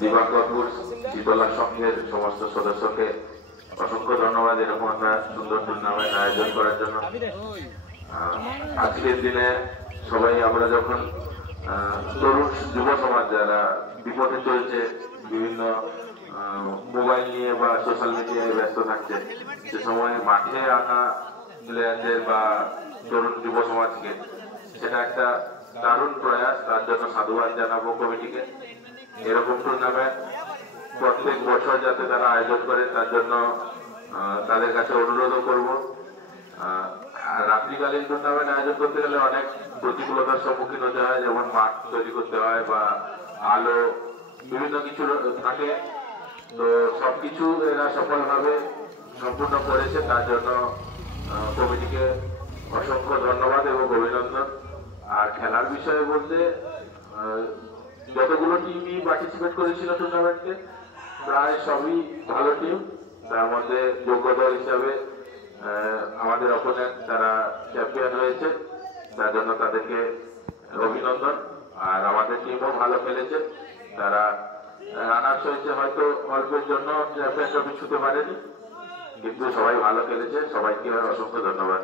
দিবাকরপুর শীতলা সংঘের সমস্ত সদস্যকে অসংখ্য ধন্যবাদ এরকম একটা সুন্দর টুর্নামেন্ট আয়োজন করার জন্য। আজকের দিনে সবাই আমরা যখন তরুণ যুব সমাজ যারা বিপদে চলছে, বিভিন্ন মোবাইল নিয়ে বা সোশ্যাল মিডিয়ায় ব্যস্ত থাকছে, সে সময় মাঠে আনা প্লেয়ারদের বা তরুণ যুব সমাজকে, সেটা একটা দারুণ প্রয়াস। তার জন্য সাধুবাদ জানাবো কমিটিকে। এরকম টুর্নামেন্ট প্রত্যেক বছর যাতে তারা আয়োজন করে তার জন্য তাদের কাছে অনুরোধও করবো। রাত্রিকালীন টুর্নামেন্ট আয়োজন করতে গেলে অনেক প্রতিকূলতার সম্মুখীন হতে হয়, যেমন মাঠ তৈরি করতে হয় বা আলো, বিভিন্ন কিছু থাকে। তো সবকিছু এরা সফলভাবে সম্পূর্ণ করেছে, তার জন্য কমিটিকে অসংখ্য ধন্যবাদ এবং অভিনন্দন। আর খেলার বিষয়ে বলতে, যতগুলো টিমই পার্টিসিপেট করেছিল টুর্নামেন্টে প্রায় সবই ভালো টিম। তার মধ্যে যোগ্য দল হিসাবে আমাদের অপোনেন্ট তারা চ্যাম্পিয়ন হয়েছে, তার জন্য তাদেরকে অভিনন্দন। আর আমাদের টিমও ভালো খেলেছে, তারা রানার্স হয়েছে, হয়তো অল্পের জন্য চ্যাম্পিয়ন ট্রফি ছুঁতে পারেনি, কিন্তু সবাই ভালো খেলেছে। সবাইকে অসংখ্য ধন্যবাদ।